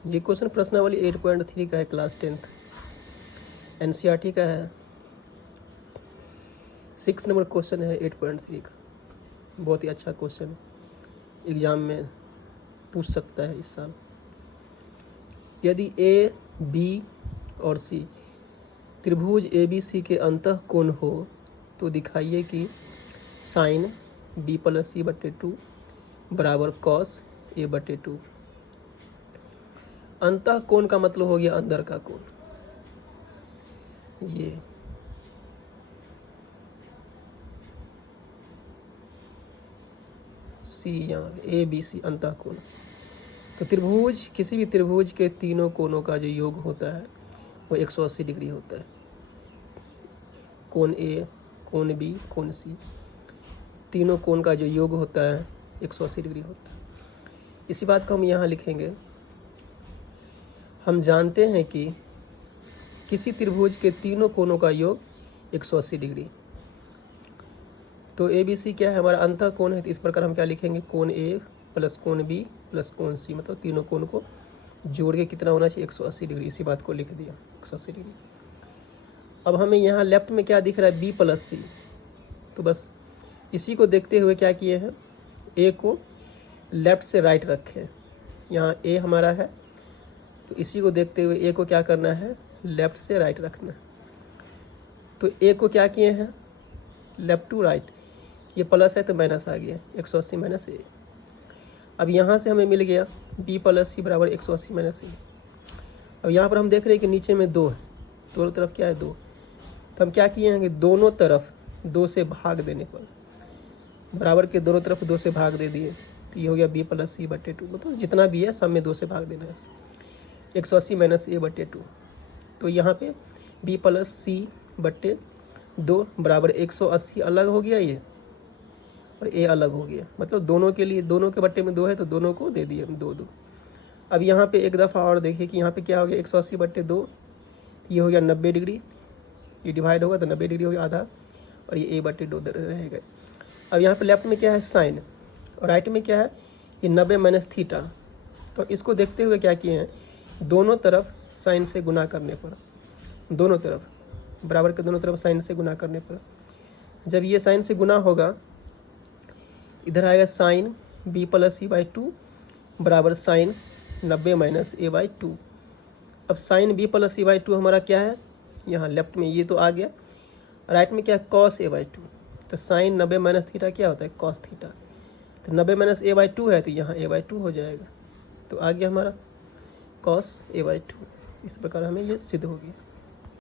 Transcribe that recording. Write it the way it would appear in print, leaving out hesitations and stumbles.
ये क्वेश्चन प्रश्नावली 8.3 का है, क्लास 10th एनसीईआरटी का है। 6 नंबर क्वेश्चन है 8.3 का। बहुत ही अच्छा क्वेश्चन एग्जाम में पूछ सकता है इस साल। यदि ए बी और सी त्रिभुज ए बी सी के अंतः कोण हो तो दिखाइए कि साइन बी प्लस सी बटे 2 बराबर कॉस ए बटे 2। अंतः कोण का मतलब हो गया अंदर का कोण। ये सी यहाँ ए बी सी अंतः कोण। तो त्रिभुज, किसी भी त्रिभुज के तीनों कोणों का जो योग होता है वो 180 डिग्री होता है। कोण ए, कोण बी, कोण सी, तीनों कोण का जो योग होता है 180 डिग्री होता है। इसी बात को हम यहाँ लिखेंगे। हम जानते हैं कि किसी त्रिभुज के तीनों कोणों का योग 180 डिग्री। तो ए बी सी क्या है, हमारा अंतः कोण है। तो इस प्रकार हम क्या लिखेंगे, कोण ए प्लस कोण बी प्लस कोण सी, मतलब तीनों कोण को जोड़ के कितना होना चाहिए, 180 डिग्री। इसी बात को लिख दिया 180 डिग्री। अब हमें यहाँ लेफ्ट में क्या दिख रहा है, बी प्लस सी। तो बस इसी को देखते हुए क्या किए हैं, ए को लेफ्ट से राइट रखे। यहाँ ए हमारा है, तो इसी को देखते हुए ए को क्या करना है, लेफ्ट से राइट रखना। तो ए को क्या किए हैं, लेफ्ट टू राइट। ये प्लस है तो माइनस आ गया, 180 माइनस ए। अब यहाँ से हमें मिल गया बी प्लस सी बराबर 180 माइनस ए। अब यहाँ पर हम देख रहे हैं कि नीचे में 2 है, दोनों तरफ क्या है 2। तो हम क्या किए हैं कि दोनों तरफ 2 से भाग देने पर, बराबर के दोनों तरफ 2 से भाग दे दिए। तो ये हो गया बी प्लस सी बटे 2, मतलब जितना भी है सब में 2 से भाग देना है। 180 माइनस ए बटे 2। तो यहाँ पे बी प्लस सी बटे 2 बराबर 180 अलग हो गया ये, और ए अलग हो गया। मतलब दोनों के लिए, दोनों के बट्टे में 2 है तो दोनों को दे दिए 2-2। अब यहाँ पे एक दफ़ा और देखिए कि यहाँ पे क्या हो गया, 180 बटे 2, ये हो गया 90 डिग्री। ये डिवाइड होगा तो 90 डिग्री हो गया आधा, और ये ए बटे 2 रहेगा। अब यहाँ पे लेफ्ट में क्या है, साइन, और राइट में क्या है, ये 90 माइनस थीटा। तो इसको देखते हुए क्या किए हैं, दोनों तरफ साइन से गुना करने पर, दोनों तरफ बराबर के दोनों तरफ साइन से गुना करने पर, जब ये साइन से गुना होगा, इधर आएगा sine B plus C by 2 बराबर साइन 90 माइनस ए बाई 2। अब sine B plus C by 2 हमारा क्या है, यहाँ लेफ्ट में ये तो आ गया। राइट में क्या है, कॉस ए बाई 2। तो साइन 90 माइनस थीटा क्या होता है, कॉस थीटा। तो 90 माइनस ए बाई 2 है, तो यहाँ ए बाई 2 हो जाएगा। तो आ गया हमारा कॉस ए बाई 2। इस प्रकार हमें ये सिद्ध हो गया।